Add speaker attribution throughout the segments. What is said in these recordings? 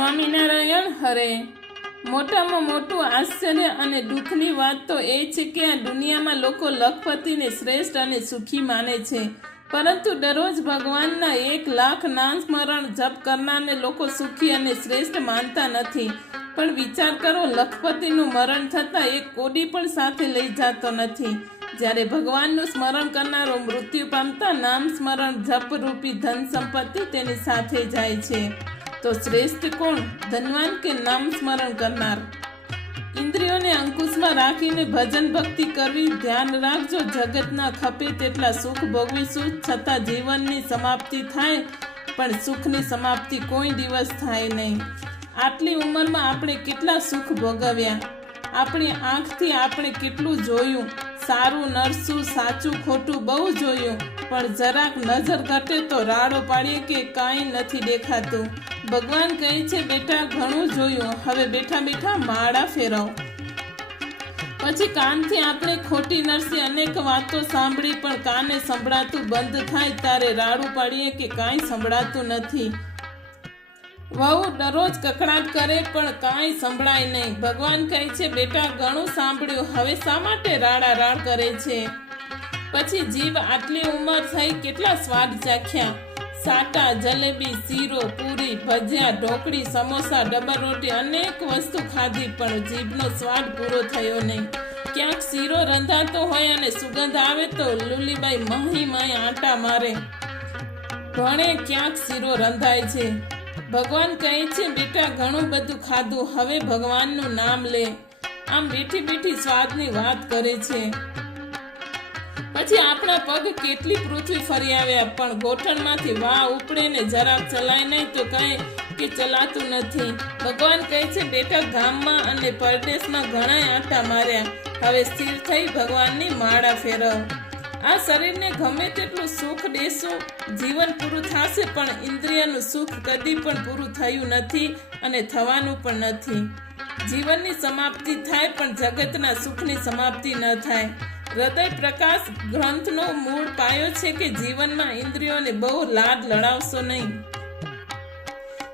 Speaker 1: સ્વામિનારાયણ હરે. મોટામાં મોટું આશ્ચર્ય અને દુઃખની વાત તો એ છે કે આ દુનિયામાં લોકો લખપતિને શ્રેષ્ઠ અને સુખી માને છે. પરંતુ દરરોજ ભગવાનના એક લાખ નામ સ્મરણ જપ કરનારને લોકો સુખી અને શ્રેષ્ઠ માનતા નથી. પણ વિચાર કરો, લખપતિનું મરણ થતાં એક કોડી પણ સાથે લઈ જતો નથી. જ્યારે ભગવાનનું સ્મરણ કરનારો મૃત્યુ પામતા નામ સ્મરણ જપ રૂપી ધન સંપત્તિ તેની સાથે જાય છે. તો શ્રેષ્ઠ કોણ? ધનવાન કે નામ સ્મરણ કરનાર? ઇન્દ્રિયોને અંકુશમાં રાખીને ભજન ભક્તિ કરવી, ધ્યાન રાખજો. જગતના ખપે તેટલા સુખ ભોગવીશું. છતાં જીવનની સમાપ્તિ થાય, પણ સુખની સમાપ્તિ કોઈ દિવસ થાય નહીં. આટલી ઉંમરમાં આપણે કેટલા સુખ ભોગવ્યા? આપણી આંખથી આપણે કેટલું જોયું? સારું, નરસું, સાચું, ખોટું બહુ જોયું. પણ જરાક નજર ઘટે તો રાડો પાડીએ કે કાંઈ નથી દેખાતું. ભગવાન કહે છે, બેટા, ઘણું જોયું. હવે બેઠા બેઠા માળા ફેરવો. પછી કાનથી આપણે ખોટી નરસી અનેક વાતો સાંભળી, પણ કાને સંભળાતું બંધ થાય ત્યારે રાડું પાડીએ કે કાંઈ સંભળાતું નથી. વહુ દરરોજ કકડાટ કરે, પણ કાંઈ સંભળાય નહીં. ભગવાન કહે છે, બેટા, ઘણું સાંભળ્યું. હવે શા માટે રાડા રાડ કરે છે? પછી જીવ આટલી ઉંમર થઈ, કેટલા સ્વાદ ચાખ્યા. સાટા, જલેબી, શીરો, પૂરી, ભજીયા, ઢોકળી, સમોસા ડબર રોટી, અનેક વસ્તુ ખાધી, પણ જીભનો સ્વાદ પૂરો થયો નહીં. ક્યાંક શીરો રંધાતો હોય અને સુગંધ આવે તો લુલીબાઈ મહી મહી આંટા મારે. ભણે ક્યાંક શીરો રંધાય છે. ભગવાન કહે છે, બેટા, ઘણું બધું ખાધું. હવે ભગવાનનું નામ લે. આમ બેઠી બેઠી સ્વાદની વાત કરે છે. પછી આપણા પગ કેટલી પૃથ્વી ફરી આવ્યા પણ ગોઠણમાંથી વાહ ઉપડે ને જરાક ચલાય નહીં તો કહે કે ચલાતું નથી. ભગવાન કહે છે, બેટા, ગામમાં અને પરદેશમાં ઘણા આંટા માર્યા. હવે સ્થિર થઈ ભગવાનની માળા ફેરવ આ શરીરને ગમે તેટલું સુખ દેશો, જીવન પૂરું થશે પણ ઇન્દ્રિયનું સુખ કદી પણ પૂરું થયું નથી અને થવાનું પણ નથી. જીવનની સમાપ્તિ થાય પણ જગતના સુખની સમાપ્તિ ન થાય. હૃદય પ્રકાશ ગ્રંથનો મૂળ પાયો છે કે જીવનમાં ઇન્દ્રિયોને બહુ લાડ લડાવશો નહીં.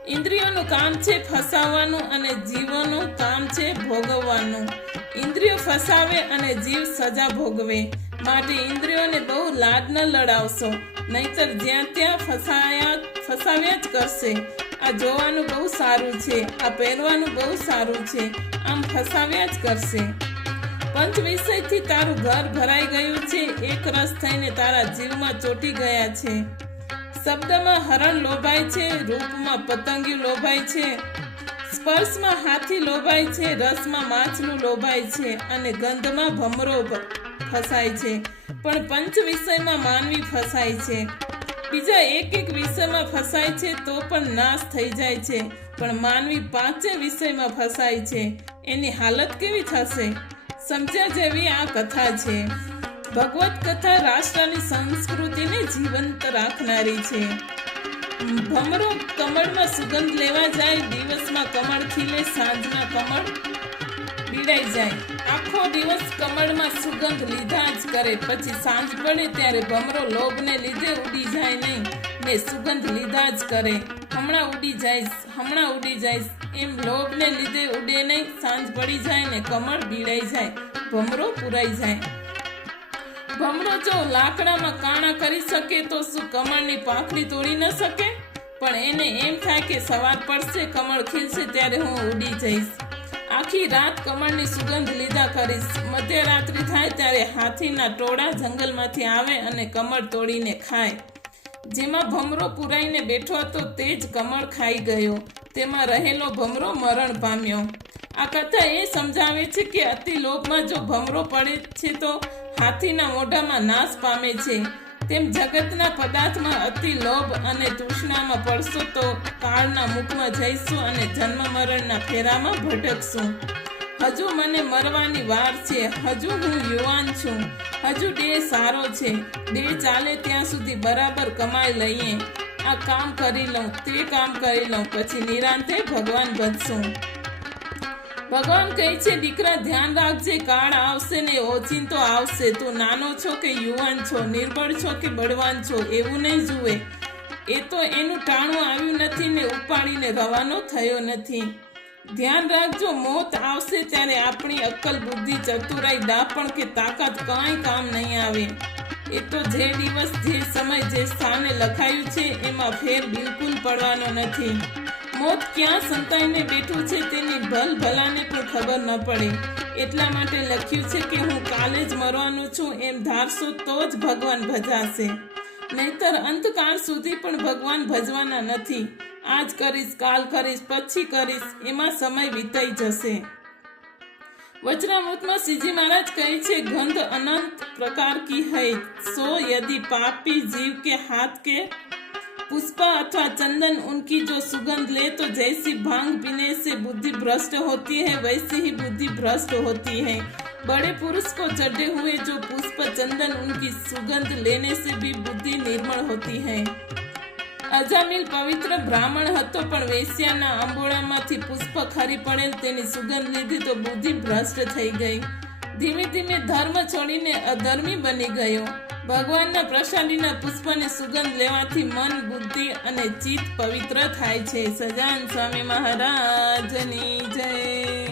Speaker 1: ઇન્દ્રિયોનું કામ છે ફસાવવાનું અને જીવોનું કામ છે ભોગવવાનું. ઇન્દ્રિયો ફસાવે અને જીવ સજા ભોગવે. માટે ઇન્દ્રિયોને બહુ લાડ ન લડાવશો, નહીતર જ્યાં ત્યાં ફસાયા, ફસાવ્યા જ કરશે. આ જોવાનું બહુ સારું છે, આ પહેરવાનું બહુ સારું છે, આમ ફસાવ્યા જ કરશે. પંચ વિષયથી તારું ઘર ભરાઈ ગયું છે. એક રસ થઈને તારા જીવમાં ચોટી ગયા છે. શબ્દમાં હરણ લોભાય છે, રૂપમાં પતંગિયું લોભાય છે. સ્પર્શમાં હાથી લોભાય છે, રસમાં માછલું લોભાય છે અને ગંધમાં ભમરો ફસાય છે. પણ પંચ વિષયમાં માનવી ફસાય છે. બીજા એક એક વિષયમાં ફસાય છે તો પણ નાશ થઈ જાય છે. પણ માનવી પાંચે વિષયમાં ફસાય છે. એની હાલત કેવી થશે? સમજ્યા જેવી આ કથા છે. ભગવત કથા રાષ્ટ્રની સંસ્કૃતિને જીવંત રાખનારી છે. ભમરો કમળમાં સુગંધ લેવા જાય, દિવસમાં કમળ ખીલે સાંજના કમળ પીડાઈ જાય. આખો દિવસ કમળમાં સુગંધ લીધા જ કરે. પછી સાંજ પડે ત્યારે ભમરો લોભને લીધે ઉડી જાય નહીં. ને સુગંધ લીધા જ કરે. હમણાં ઉડી જઈશ હમણાં ઉડી જઈશ એમ લોભને લીધે ઉડે નહીં, સાંજ પડી જાય ને કમળ ભીડાઈ જાય, ભમરો પુરાઈ જાય. ભમરો જો લાકડામાં કાણા કરી શકે તો શું કમળની પાંખડી તોડી ન શકે? પણ એને એમ થાય કે સવાર પડશે કમળ ખીલશે ત્યારે હું ઉડી જઈશ. આખી રાત કમળની સુગંધ લીધા કરીશ. મધ્યરાત્રિ થાય ત્યારે હાથીના ટોળા જંગલમાંથી આવે અને કમળ તોડીને ખાય. જેમાં ભમરો પુરાઈને બેઠો હતો તે જ કમળ ખાઈ ગયો. તેમાં રહેલો ભમરો મરણ પામ્યો. આ કથા એ સમજાવે છે કે અતિ લોભમાં જો ભમરો પડે છે તો હાથીના મોઢામાં નાશ પામે છે. તેમ જગતના પદાર્થમાં અતિ લોભ અને તૃષ્ણામાં પડશો તો કાળના મુખમાં જઈશું અને જન્મ મરણના ફેરામાં ભટકશું. હજુ મને મરવાની વાર છે. હજુ હું યુવાન છું. હજુ ડે સારો છે. ડે ચાલે ત્યાં સુધી બરાબર કમાઈ લઈએ. આ કામ કરી લઉં, તે કામ કરી લઉં, પછી નિરાંતે ભગવાન બનશું. ભગવાન કહે છે, દીકરા, ધ્યાન રાખજે, કાળ આવશે ને ઓચિંતો આવશે. તું નાનો છો કે યુવાન છો, નિર્બળ છો કે બળવાન છો, એવું નહીં જુએ. એ તો એનું ટાણું આવ્યું નથી ને ઉપાડીને રવાનો થયો નથી. ધ્યાન રાખજો, મોત આવશે ત્યારે આપણી અક્કલ બુદ્ધિ ચતુરાઈ ડાપણ કે તાકાત કાંઈ કામ નહીં આવે. એ તો જે દિવસ, જે સમય, જે સ્થાને લખાયું છે, એમાં ફેર બિલકુલ પડવાનો નથી. મોત ક્યાં સંતાઈને બેઠું છે તેની ભલ ભલાને પણ ખબર ન પડે. એટલા માટે લખ્યું છે કે હું કાલે જ મરવાનું છું, એમ ધારશો તો જ ભગવાન ભજાશે. નહીતર અંતકાળ સુધી પણ ભગવાન ભજવાના નથી. આજ કરીશ કાલ કરીશ પછી કરીશ એમાં સમય વીતાઈ જશે वज्रामृत श्रीजी महाराज कहे छे गंध अनंत प्रकार की है सो यदि पापी जीव के हाथ के पुष्प अथवा चंदन उनकी जो सुगंध ले तो जैसी भांग पीने से बुद्धि भ्रष्ट होती है वैसी ही बुद्धि भ्रष्ट होती है बड़े पुरुष को चढ़े हुए जो पुष्प चंदन उनकी सुगंध लेने से भी बुद्धि निर्मल होती है અજામિલ પવિત્ર બ્રાહ્મણ હતો, પણ વેશ્યાના આંબોળામાંથી પુષ્પ ખરી પડેલ તેની સુગંધ લીધી તો બુદ્ધિ ભ્રષ્ટ થઈ ગઈ. ધીમે ધીમે ધર્મ છોડીને અધર્મી બની ગયો. ભગવાનના પ્રસાદીના પુષ્પની સુગંધ લેવાથી મન, બુદ્ધિ અને ચિત્ત પવિત્ર થાય છે. સજાન સ્વામી મહારાજની જય.